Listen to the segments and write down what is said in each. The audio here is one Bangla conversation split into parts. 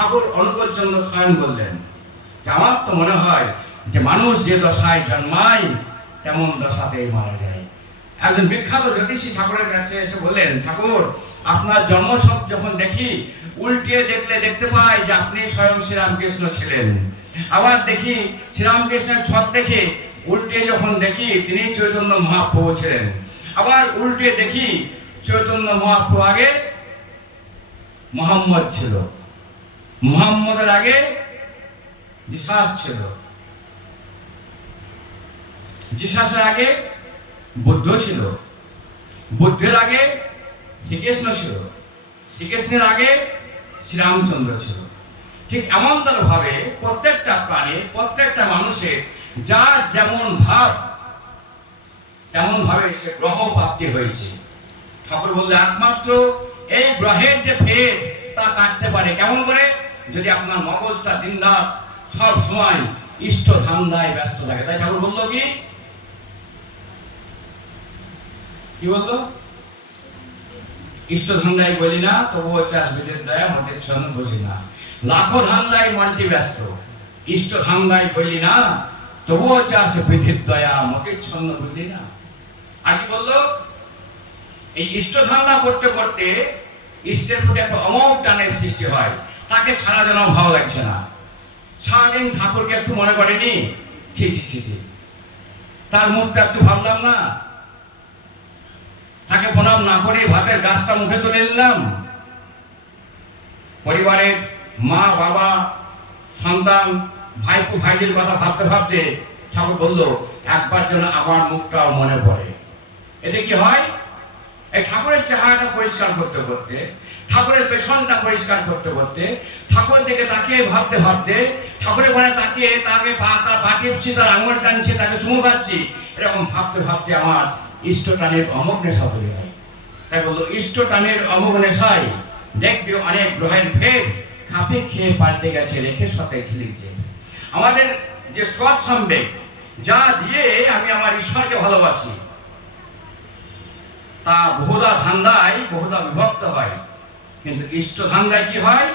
ঠাকুর অনুকূলচন্দ্র স্বয়ং বললেন যে আমার তো মনে হয় যে মানুষ যে দশায় জন্মায় তেমন দশাতেই মারা যায়। একজন বিখ্যাত জ্যোতিষী ঠাকুরের কাছে এসে বললেন, ঠাকুর আপনার জন্মছক যখন দেখি উল্টিয়ে দেখলে দেখতে পাই যে আপনি স্বয়ং শ্রীরামকৃষ্ণ ছিলেন, আবার দেখি শ্রীরামকৃষ্ণের ছক দেখে উল্টিয়ে যখন দেখি তিনি চৈতন্য মহাপ্রভু ছিলেন, আবার উল্টিয়ে দেখি চৈতন্য মহাপ্রভু আগে মোহাম্মদ ছিল, মোহাম্মদের আগে জিসাস ছিল, জিসাসের আগে বুদ্ধ ছিল, বুদ্ধের আগে শ্রীকৃষ্ণ ছিল, শ্রীকৃষ্ণের আগে শ্রীরামচন্দ্র ছিল। ঠিক এমনতর ভাবে প্রত্যেকটা প্রাণী, প্রত্যেকটা মানুষের যার যেমন ভাব তেমন ভাবে সে গ্রহ প্রাপ্তি হয়েছে। ঠাকুর বললে একমাত্র এই গ্রহের যে ভেদ তা কাটতে পারে কেমন করে? যদি আপনার মগজটা দিনরাত সব সময় ইষ্ট ধান্দায় ব্যস্ত থাকে। তাই ঠাকুর বললো কি বলতো? ইষ্ট ধান্দায় বলি না, তবুও চাষ বিদের দয়া মতের ছন্দ বসি না। লাখো ধান্দায় মনটি ব্যস্ত, ইষ্ট ধান্দায় বলি না, তবুও চাষ বিধির দয়া মতের ছন্দ বুঝলি না। আর কি বললো? এই ইষ্ট ধান্দা করতে করতে ইষ্টের প্রতি একটা অমোঘ টানের সৃষ্টি হয়, তাকে ছাড়া যেন ভালো লাগছে না। সারাদিন ঠাকুরকে একটু মনে করেনি, ছি ছি ছি ছি, তার মুখটা একটু ভাবলাম না, তাকে প্রণাম না করে ভাতের গাছটা মুখে তুলে নিলাম। পরিবারের মা বাবা সন্তান ভাইপো ভাইজির কথা ভাবতে ভাবতে ঠাকুর বলল একবার যেন আমার মুখটাও মনে পড়ে। এতে কি হয়? এই ঠাকুরের চেহারাটা পরিষ্কার করতে করতে, ঠাকুরের পেছনটা পরিষ্কার করতে করতে, ঠাকুর দিকে তাকিয়ে ভাবতে ভাবতে, ঠাকুরের ঘরে তাকিয়ে তাকে পা টিপছি, তার আঙুল টানছি, তাকে চুমু খাচ্ছি, এরকম ভাবতে ভাবতে আমার ইষ্ট টানের অমোঘ নেশা তৈরি হয়। তাই বললো ইষ্ট টানের অমোঘ নেশায় দেখবে অনেক গ্রহের ভেদ খাপে খেয়ে পাল্টে গেছে, রেখে সতে ঝিলিকছে। আমাদের যে সৎ সম্বেগ, যা দিয়ে আমি আমার ঈশ্বরকে ভালোবাসি, তা বহুধা ধান্দায় বহুধা বিভক্ত হয়। কিন্তু ইষ্ট ধান্দায় কি হয়?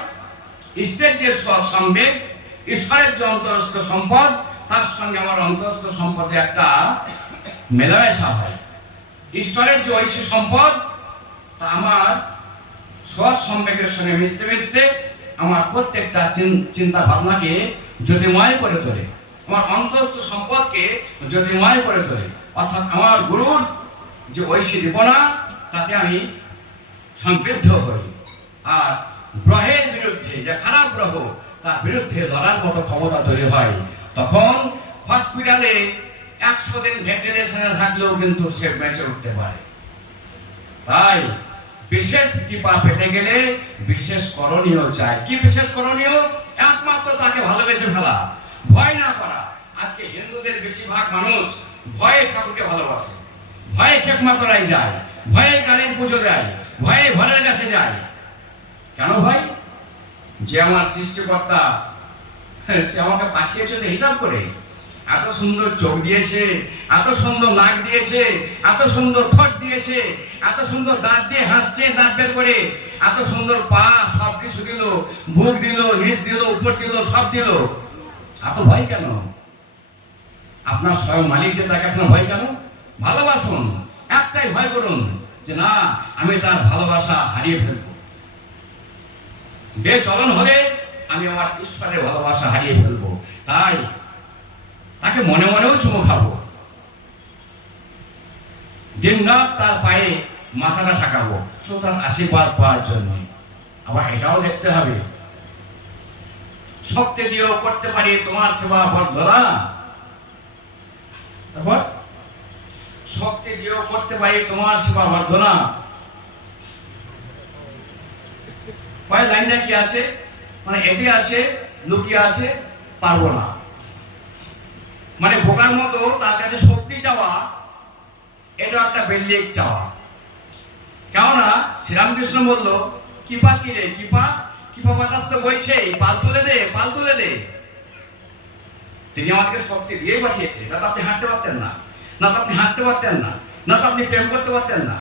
ইষ্টের যে সৎ সম্বেগ, ঈশ্বরের যে অন্তরস্থ সম্পদ, তার সঙ্গে আমার অন্তরস্থ সম্পদে একটা মেলামেশা হয়। ঈশ্বরের যে ঐশী সম্পদ তা আমার সৎ সম্বেগের সঙ্গে মিশতে মিশতে আমার প্রত্যেকটা চিন্তা ভাবনাকে জ্যোতির্ময় করে তোলে, আমার অন্তরস্থ সম্পদকে জ্যোতির্ময় করে তোলে। অর্থাৎ আমার গুরুর যে ঐশী দীপনা, তাতে আমি সংবৃদ্ধ হই। আর গ্রহের বিরুদ্ধে, যে খারাপ গ্রহ, তার বিরুদ্ধে লড়ার মতো ক্ষমতা তৈরি হয়। তখন হসপিটালে 100 দিন ভেন্টিলেশনে থাকলেও কিন্তু সে বেঁচে উঠতে পারে। তাই বিশেষ কৃপা পেতে গেলে বিশেষ করণীয় চাই। কি বিশেষ করণীয়? একমাত্র তাকে ভালোবেসে ফেলা, ভয় না করা। আজকে হিন্দুদের বেশিরভাগ মানুষ ভয়ে ঠাকুরকে ভালোবাসে, ভয়ে খেকমাতরায় যায়, ভয়ে কালীর পুজো দেয়, ভয়ে ঘরের কাছে যায়। কেন ভাই? যে আমার সৃষ্টিকর্তা, সে আমাকে পাঠিয়েছে তো হিসাব করে। এত সুন্দর চোখ দিয়েছে, এত সুন্দর নাক দিয়েছে, এত সুন্দর ঠোঁট দিয়েছে, এত সুন্দর দাঁত দিয়ে হাসছে দাঁত বের করে, এত সুন্দর পা, সব কিছু দিল, বুক দিল, নিচ দিল, উপর দিল, সব দিল। এত ভয় কেন? আপনার স্বয়ং মালিক যে, তাকে আপনার ভয় কেন? ভালোবাসুন, একটাই ভয় করুন যে না, আমি তার ভালোবাসা হারিয়ে ফেলবো। বেচলন হলে আমি আমার ঈশ্বরের ভালোবাসা হারিয়ে ফেলবো। তাই তাকে মনে মনেও চুমু খাবো, দিনরাত তার পায়ে মাথাটা ঠাকাবো, শুধু তার আশীর্বাদ পাওয়ার জন্য। আবার এটাও দেখতে হবে, শক্তি দিয়েও করতে পারি তোমার সেবা বর্ধনা। তারপর শক্তি দিয়েও করতে পারি তোমার সেবা বর্ধনা। পরের লাইনটা কি আছে? মানে এটি আছে, লুকিয়ে আছে, পারবো না। মানে বোকার মতো তার কাছে শক্তি চাওয়া, এটা একটা বেল্লিক চাওয়া। কেননা শ্রীরামকৃষ্ণ বলল, কৃপা কি রে? কৃপা কৃপা বাতাস তো বইছে, পাল তুলে দে, পাল তুলে দে। তিনি আমাদেরকে শক্তি দিয়ে পাঠিয়েছে। না তো আপনি হাঁটতে পারতেন না, না তো আপনি হাসতে পারতেন না, না তো আপনি প্রেম করতে পারতেন না।